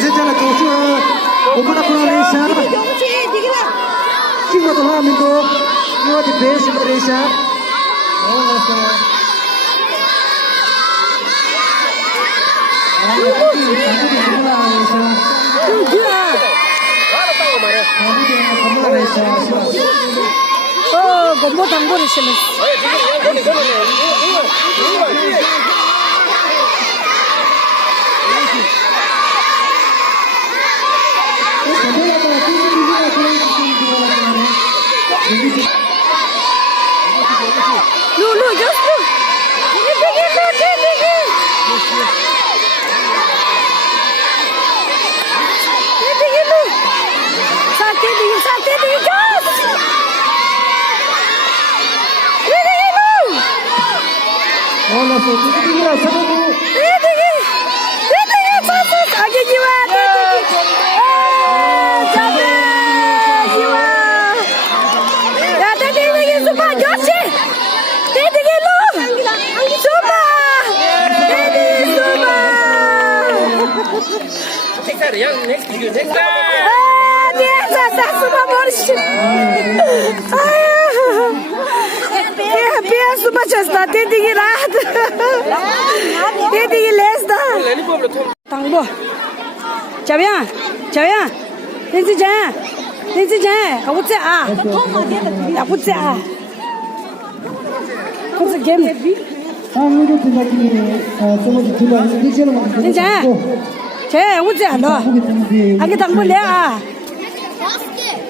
现在呢，就是我们的国内山，经过多少民族，我的北是国内山，어, 뭐 당고를 심었어. Look, just look. Next super morshi. Biar super chesta, tedi rahat. Tedi lesta. Tangbo. Javian, Lindsay Jan, I would say I would say what's the game? 제 우지 안 와. 안게 당불래 아.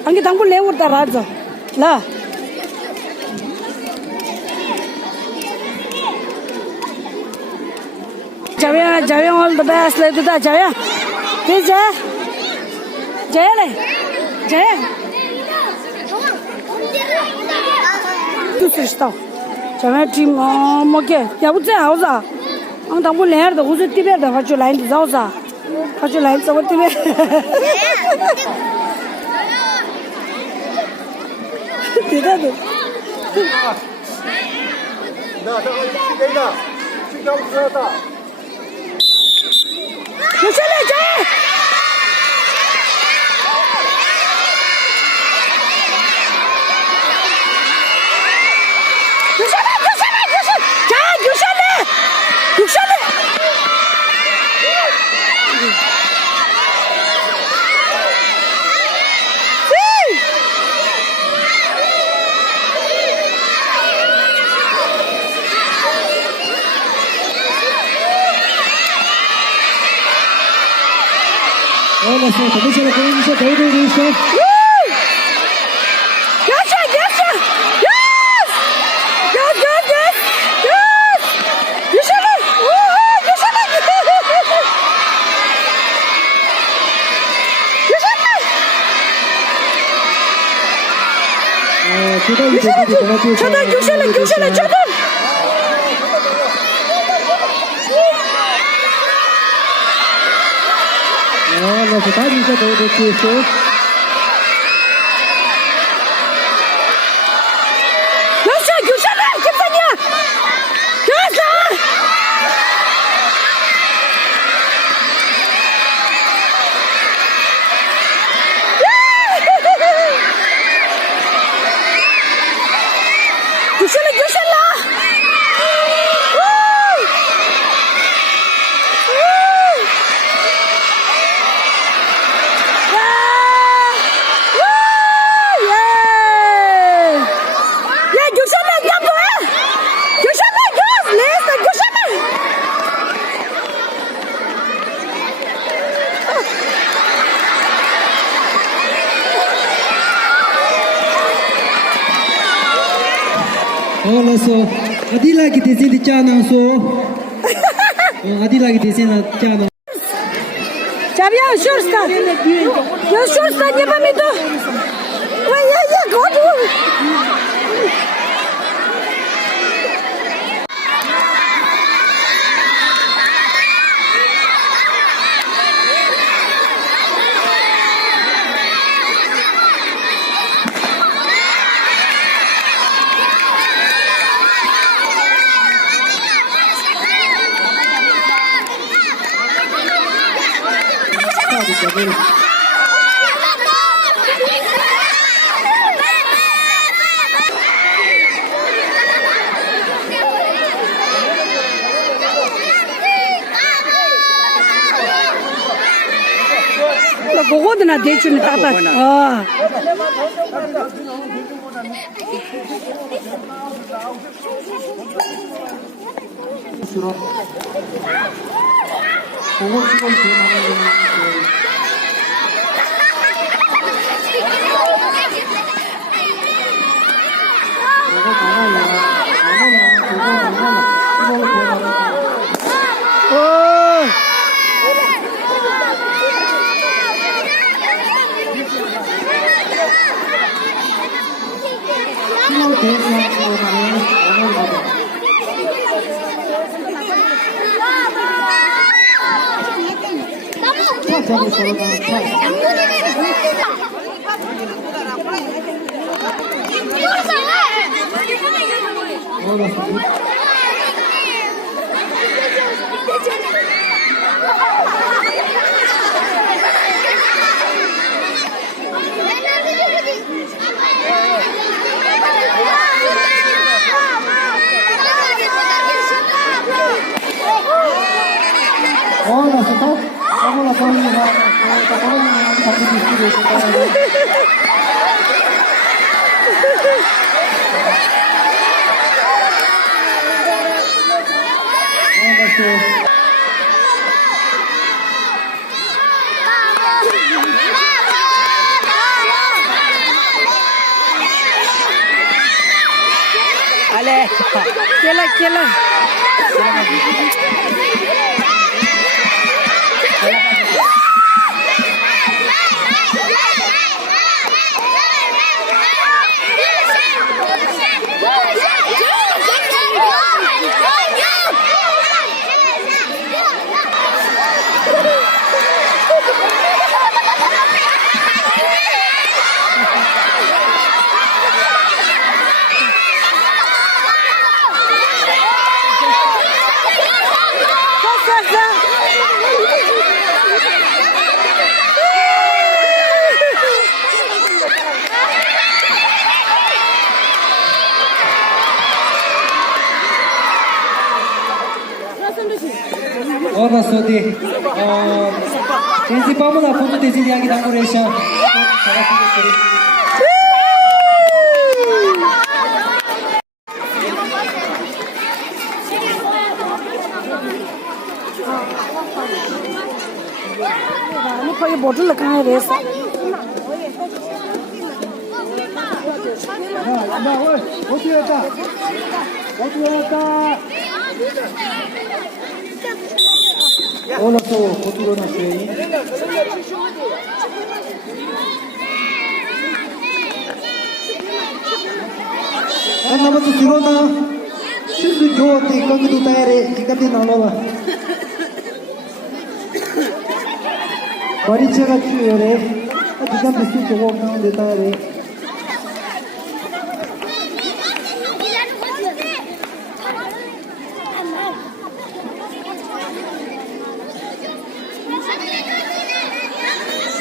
안게 당불래 우다 라죠. 라. 자야 all the best ले तो जाया. ये जाया ले. जाया. तू सोचता. जाया टीम मगे. या उजे आओजा. अंग 당불래 है तो उसे टीबे दा वाचो लाइन जाओजा. How'd you like someone to me? Did I do? You should have done. Olha só, também se ela foi no seu dedo, isso. Jordan. Olha, você tá dizendo que eu tô Olha só, Adila que tem de chana só. Adila que tem de chana. Javier, shorsta. Yo shorsta nie pamiętam. Ja godu. 나 그거도 나 대충 따다. 아. 주로 그거 지금 대만은 Ale, kela. Ora sodi Jensi pamula foto desi yang kita kuresha Ini pakai botol lah kan res. Ora so foto na sei Karena betul Girona susu jauh di kaki tu tayar jika di nama bari jaga cuy re jika susu jauh nama di tayar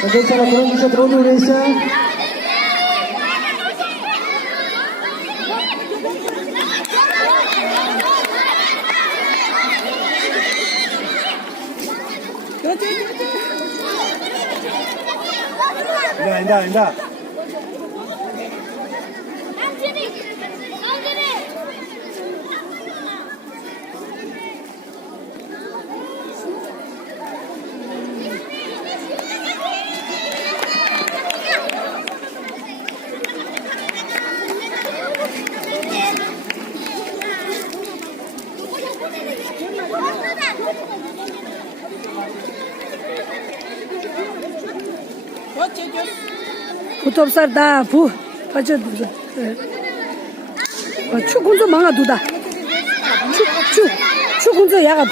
Oke, cara turun bisa turun Indonesia. Indah. Utopsar da bu pacha du. Chu kunzo manga du da. Chu kunzo yaga.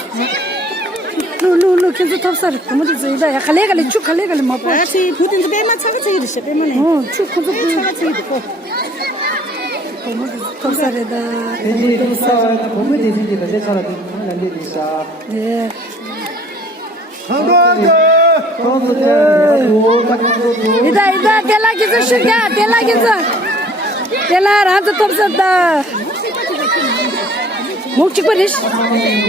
Lu kinzo topsar amudu zida ya khale chu khale ma pa. Ati putin de bema chaga chiri she bema ne. Oh chu kunzo chaga chiri ko. topsar da. Ini bisa, kamu di sini kita cara di mana nanti bisa. 네. 이다 텔라기즈 슈가 텔라기즈 텔라 라한테 톱었다 목 찍고 되시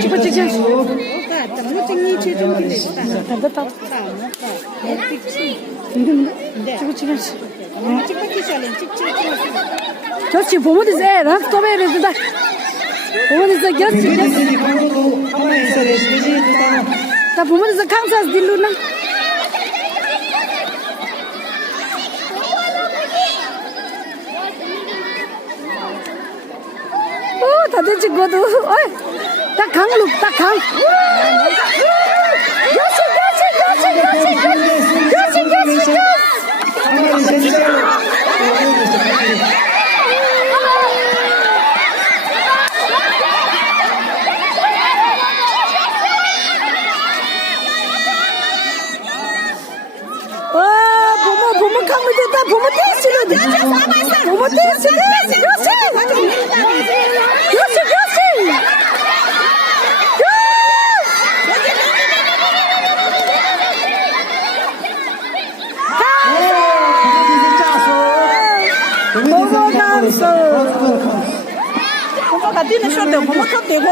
찍고 찍지 너무 땡기지 좀 그랬다. 됐다 찍고 찍지 찍기 잘해. 찍찍. 저치 보모디스 라 토베르 된다 보모디스 겨치 가만히 있어 레시피 됐다 다 보모디스 칸사스 딜루나 다들 찍고도 어이 딱 강로 딱 강. 보모 강물 됐다. 보모 테스트로. 보모 테스트. 엄마가 뛰는 쇼인데 엄마 컵 대고.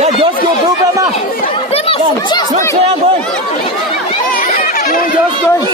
야, 저스코 부르마. 저체야 걸. 야, 저스코.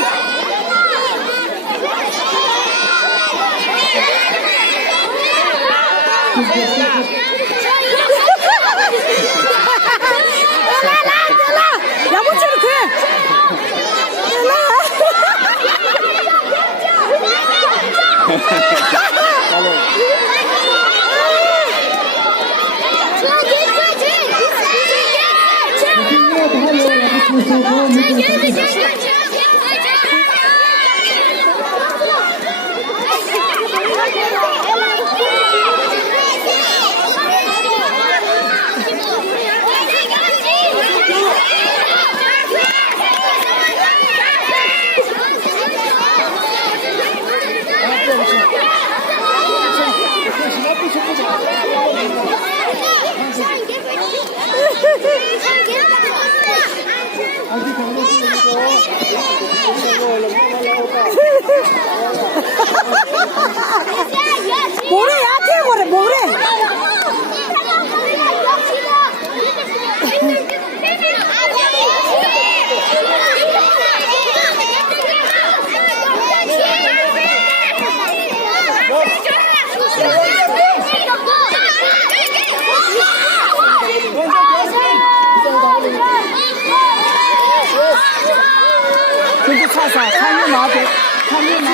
뭐래 야태 뭐래 뭐래 근데 차사 산이 나대. 산이 나.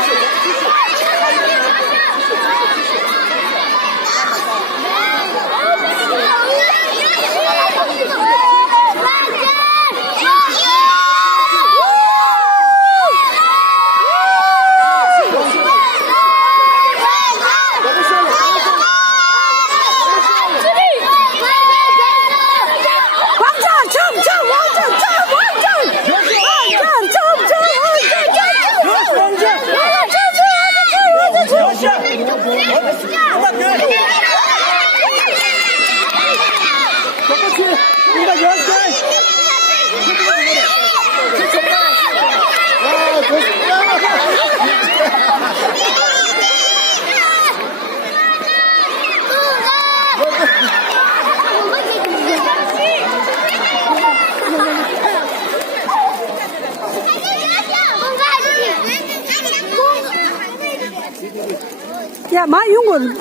야, 마 용을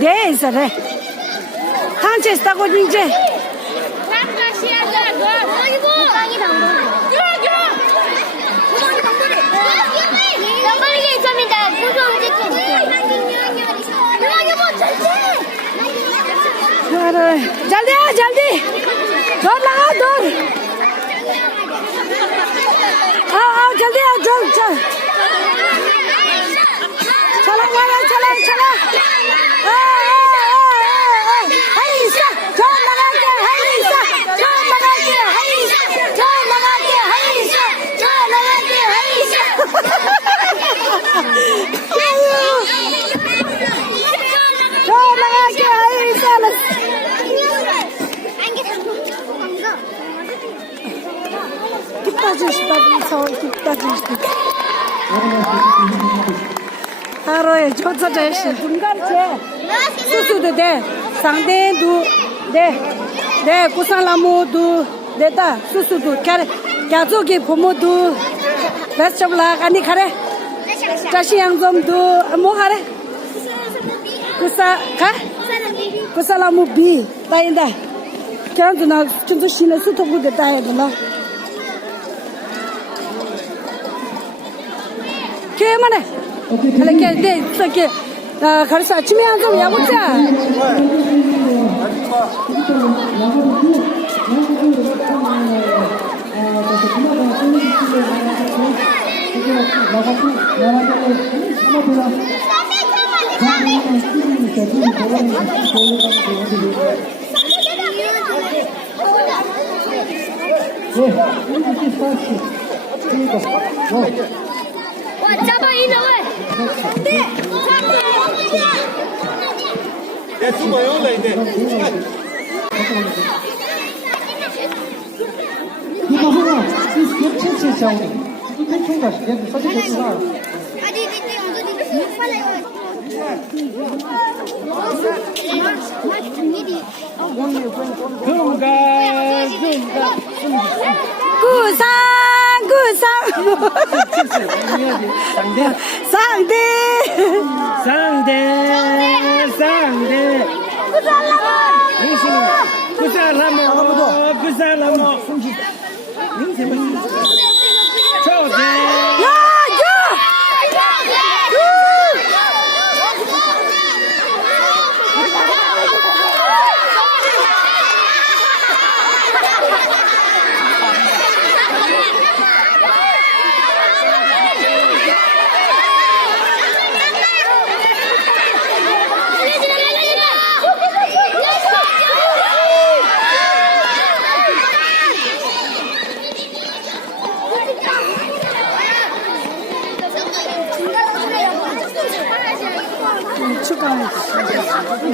내 있어래. 한채 싸고 이제. 땅이 당근. 여기. 구멍이 당근이. जल्दी आ जल्दी दौड़ लगाओ दौड़ आओ जल्दी आओ चल चल चलो माया चलो चलो हाईसा जोर लगा के हाईसा जोर लगा के हाईसा जोर लगा के हाईसा जोर लगा के हाईसा जोर लगा के हाईसा कितना चेष्टा कितना चेष्टा 하루에 조차대시 중간체 수수도 돼 상대도 돼 구상나무도 되다 수수도 가족이 부모도 베스트블라 아니 가래 자식 양좀도 뭐 하래 구상나무 비 다인다 그런도 나 진짜 신의 수통도 됐다 해도나 개만해 그렇게 이렇게 가르쳐 아침에 좀 야보자. 잡아 이놈을. 네. 내 숨어 영래 이제. 이거 하나 겹치지 자오니 이 펜총가 얘도 사진 됐구나 아니 빨라요. 구상 상대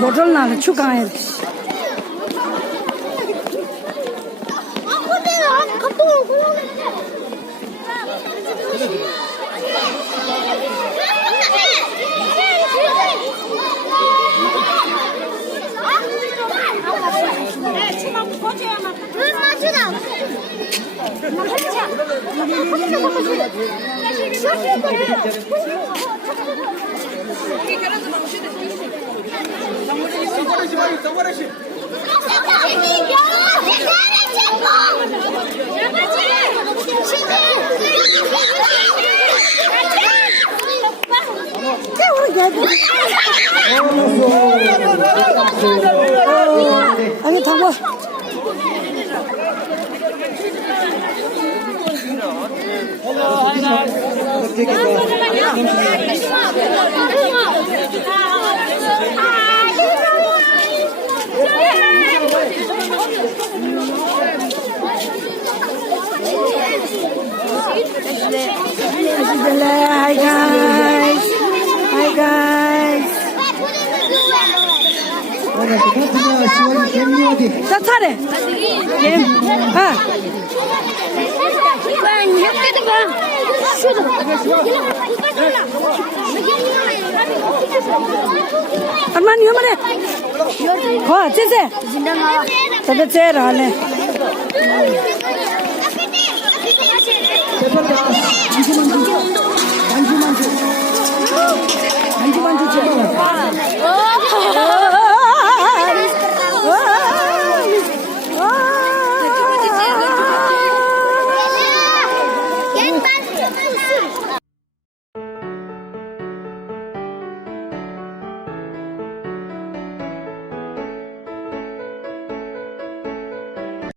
모델나는 추가해. 아니 담아. Hi guys. Hi guys. 자 차례. 게임. 아. 얼마나 요만해? 거, 제세. 진짜 나. 저도 제일 하네.